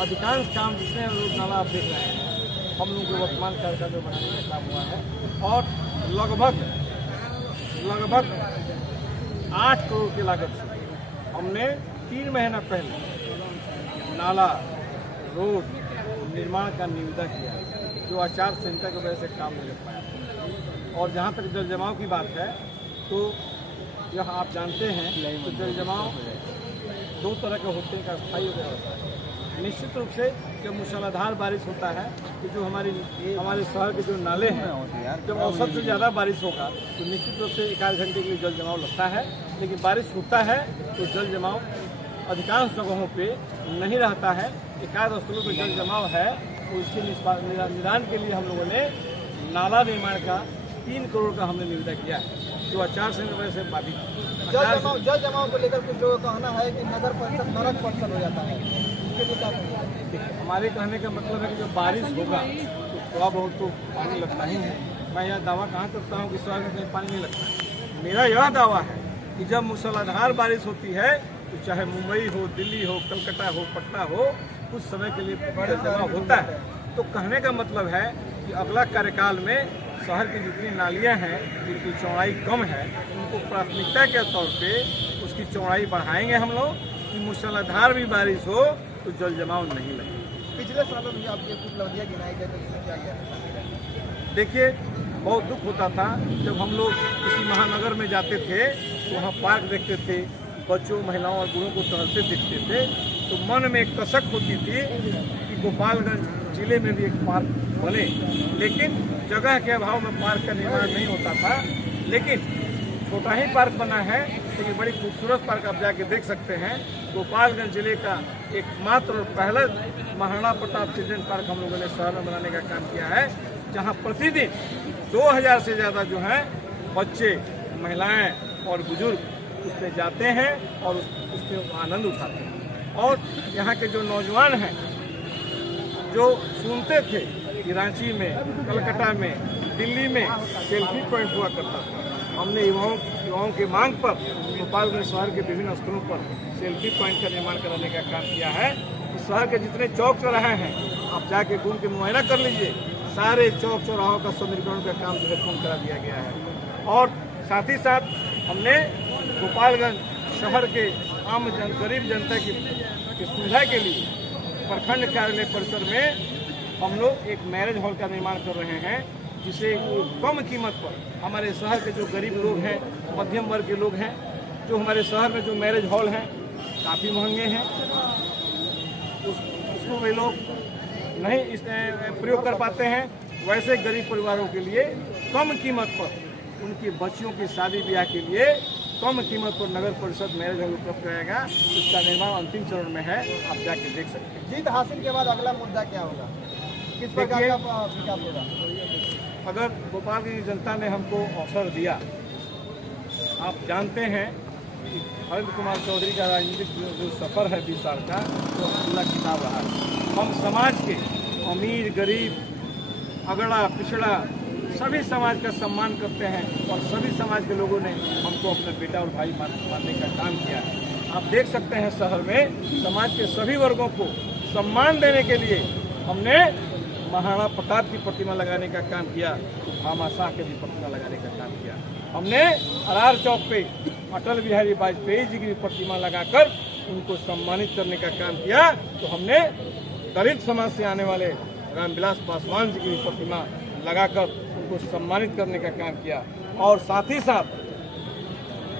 अधिकांश काम जितने लोग नाला आप देख रहे हैं हम लोगों के वर्तमान काल का जो बनाने का काम हुआ है, और लगभग 8 करोड़ की लागत से हमने 3 महीना पहले नाला रोड निर्माण का निविदा किया, जो आचार संहिता की वजह से काम नहीं कर पाया। और जहाँ तक जल जमाव की बात है, तो यह आप जानते हैं कि जल जमाव 2 तरह के होते हैं, का स्थायी व्यवस्था है। निश्चित रूप से जब मूसलाधार बारिश होता है तो जो हमारे शहर के जो नाले हैं, जब औसत से ज़्यादा बारिश होगा तो निश्चित रूप से 1 आध घंटे के लिए जल जमाव लगता है, लेकिन बारिश होता है तो जल जमाव अधिकांश जगहों पे नहीं रहता है। 1 आध स्थलों पर जल जमाव है, तो उसके निदान के लिए हम लोगों ने नाला निर्माण का 3 करोड़ का हमने निविदा किया है, जो आचार संहिता वजह से बाधित। जल जमाव को लेकर कुछ लोगों का कहना है कि नगर परिषद नरक परिषद हो जाता है, हमारे कहने का मतलब है कि जब बारिश होगा तो थोड़ा बहुत तो पानी लगता ही है। मैं यह दावा कहाँ करता हूँ कि शहर में कहीं पानी नहीं लगता। मेरा यह दावा है कि जब मूसलाधार बारिश होती है तो चाहे मुंबई हो, दिल्ली हो, कलकत्ता हो, पटना हो, कुछ समय के लिए जमा होता है। तो कहने का मतलब है कि अगला कार्यकाल में शहर की जितनी नालियाँ हैं जिनकी चौड़ाई कम है, उनको प्राथमिकता के तौर पे उसकी चौड़ाई बढ़ाएंगे हम लोग, कि मूसलाधार भी बारिश हो तो जल जमाव नहीं लगे। पिछले सालों में आपकी उपलब्धियाँ गिनाई गई तो इसमें क्या क्या? देखिए, बहुत दुख होता था जब हम लोग किसी महानगर में जाते थे तो वहाँ पार्क देखते थे, बच्चों, महिलाओं और बूढ़ों को टहलते देखते थे, तो मन में एक कसक होती थी कि गोपालगंज जिले में भी एक पार्क बने। लेकिन जगह के अभाव में पार्क का निर्माण नहीं होता था। लेकिन छोटा ही पार्क बना है, लेकिन बड़ी खूबसूरत पार्क आप जाके देख सकते हैं। गोपालगंज जिले का एकमात्र और पहला महाराणा प्रताप चिल्ड्रन पार्क हम लोगों ने शहर में बनाने का काम किया है, जहां प्रतिदिन 2000 से ज़्यादा जो हैं बच्चे, महिलाएं और बुजुर्ग उसमें जाते हैं और उसमें आनंद उठाते हैं। और यहाँ के जो नौजवान हैं, जो सुनते थे कि रांची में, कलकत्ता में, दिल्ली में सेल्फी पॉइंट हुआ करता था, हमने युवाओं की मांग पर गोपालगंज शहर के विभिन्न स्थलों पर सेल्फी पॉइंट का निर्माण कराने का काम किया है। इस शहर के जितने चौक चौराहे हैं आप जाके घूम के मुआयना कर लीजिए, सारे चौक चौराहों का सौंदर्यीकरण का काम जो है पूर्ण करा दिया गया है। और साथ ही साथ हमने गोपालगंज शहर के आम गरीब जनता की सुविधा के लिए प्रखंड कार्यालय परिसर में हम लोग एक मैरिज हॉल का निर्माण कर रहे हैं, जिसे कम कीमत पर हमारे शहर के जो गरीब लोग हैं, मध्यम वर्ग के लोग हैं, जो हमारे शहर में जो मैरिज हॉल हैं काफ़ी महंगे हैं, उसको वे लोग नहीं प्रयोग कर पाते हैं। वैसे गरीब परिवारों के लिए कम कीमत पर उनकी बच्चियों की शादी ब्याह के लिए कम कीमत पर नगर परिषद मैरिज हॉल उपलब्ध कराएगा। उसका निर्माण अंतिम चरण में है, आप जाके देख सकते हैं। जीत हासिल के बाद अगला मुद्दा क्या होगा, किस प्रकार का विकास होगा? अगर गोपाल की जनता ने हमको अवसर दिया, आप जानते हैं कि हरिंद्र कुमार चौधरी का राजनीतिक जो सफ़र है 20 साल का, तो अल्लाह किताब रहा है। हम समाज के अमीर, गरीब, अगड़ा, पिछड़ा सभी समाज का सम्मान करते हैं, और सभी समाज के लोगों ने हमको अपना बेटा और भाई मानने का काम किया है। आप देख सकते हैं शहर में समाज के सभी वर्गों को सम्मान देने के लिए हमने महाराणा प्रताप की प्रतिमा लगाने का काम किया, तो भामा शाह की भी प्रतिमा लगाने का काम किया। हमने अरार चौक पे अटल बिहारी वाजपेयी जी की भी प्रतिमा लगाकर उनको सम्मानित करने का काम किया। तो हमने दलित समाज से आने वाले रामविलास पासवान जी की भी प्रतिमा लगाकर उनको सम्मानित करने का काम किया। और साथ ही साथ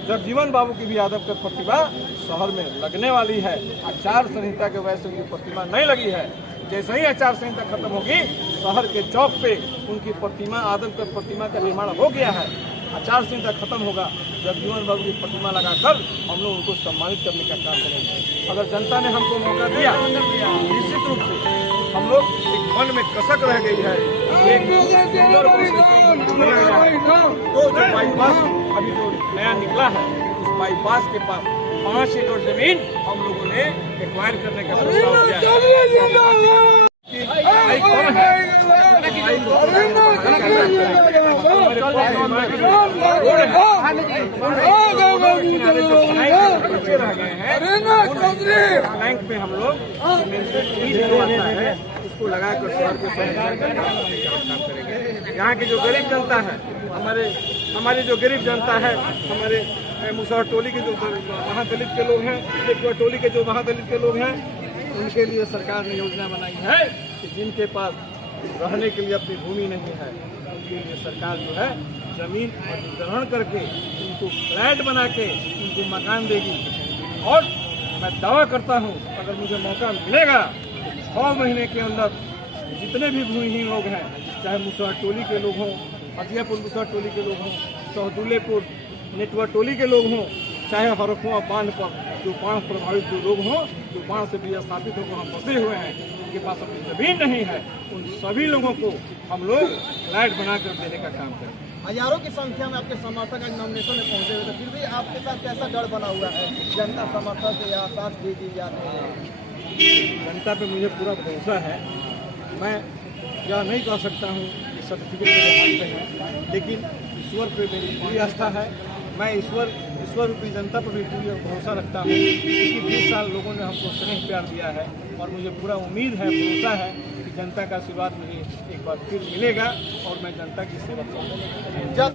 जगजीवन बाबू की भी यादव की प्रतिमा शहर में लगने वाली है। आचार संहिता के वजह से उनकी प्रतिमा नहीं लगी है। जैसे ही आचार संहिता खत्म होगी, शहर के चौक पे उनकी प्रतिमा, आदमकद प्रतिमा का निर्माण हो गया है। आचार संहिता खत्म होगा, जगजीवन बाबू की प्रतिमा लगाकर हम लोग उनको सम्मानित करने का काम करेंगे। अगर जनता ने हमको मौका दिया, निश्चित रूप से हम लोग एक मन में कसक रह गई है, एक सुंदर तो जो बाईपास अभी जो नया निकला है, उस बाईपास के पास 5 एकड़ जमीन हम लोगों ने एक्वायर करने का प्रस्ताव किया है। बच्चे रह गए हैं बैंक पे हम लोग आता है उसको लगाकर शहर के काम करेंगे। यहाँ की जो गरीब जनता है, हमारी जो गरीब जनता है, हमारे मुसहर टोली के जो महादलित के लोग हैं, नेटवा टोली के जो महादलित के लोग हैं, उनके लिए सरकार ने योजना बनाई है कि जिनके पास रहने के लिए अपनी भूमि नहीं है, उनके लिए सरकार जो है जमीन अधिग्रहण करके उनको फ्लैट बना के उनको मकान देगी। और मैं दावा करता हूँ अगर मुझे मौका मिलेगा तो 6 महीने के अंदर जितने भी भूमिहीन लोग हैं, चाहे मुसहर टोली के लोग हों, अतियापुर मुसहर टोली के लोग हों, सहदुल्लेपुर नेटवा टोली के लोग हों, चाहे हरखुआ बांध पर जो बाढ़ प्रभावित जो लोग हों, जो बाढ़ से भी स्थापित होकर हम फंसे हुए हैं, उनके पास अपनी जमीन नहीं है, उन सभी लोगों को हम लोग फ्लैट बनाकर देने का काम करें। हजारों की संख्या में आपके समर्थक आज नॉमिनेशन में पहुंचे हुए थे, फिर भी आपके साथ कैसा डर बना हुआ है? जनता समर्थक या साथ दे दी जाती है? जनता पे मुझे पूरा भरोसा है। मैं यह नहीं कह सकता हूँ कि सर्टिफिकेट मेरे हाथ में है, लेकिन ईश्वर पे मेरी पूरी आस्था है। मैं ईश्वर रूपी जनता पर भी पूरी भरोसा रखता हूँ, क्योंकि 20 साल लोगों ने हमको स्नेह प्यार दिया है और मुझे पूरा उम्मीद है, भरोसा है कि जनता का आशीर्वाद मुझे एक बार फिर मिलेगा और मैं जनता की सेवा करूँगा।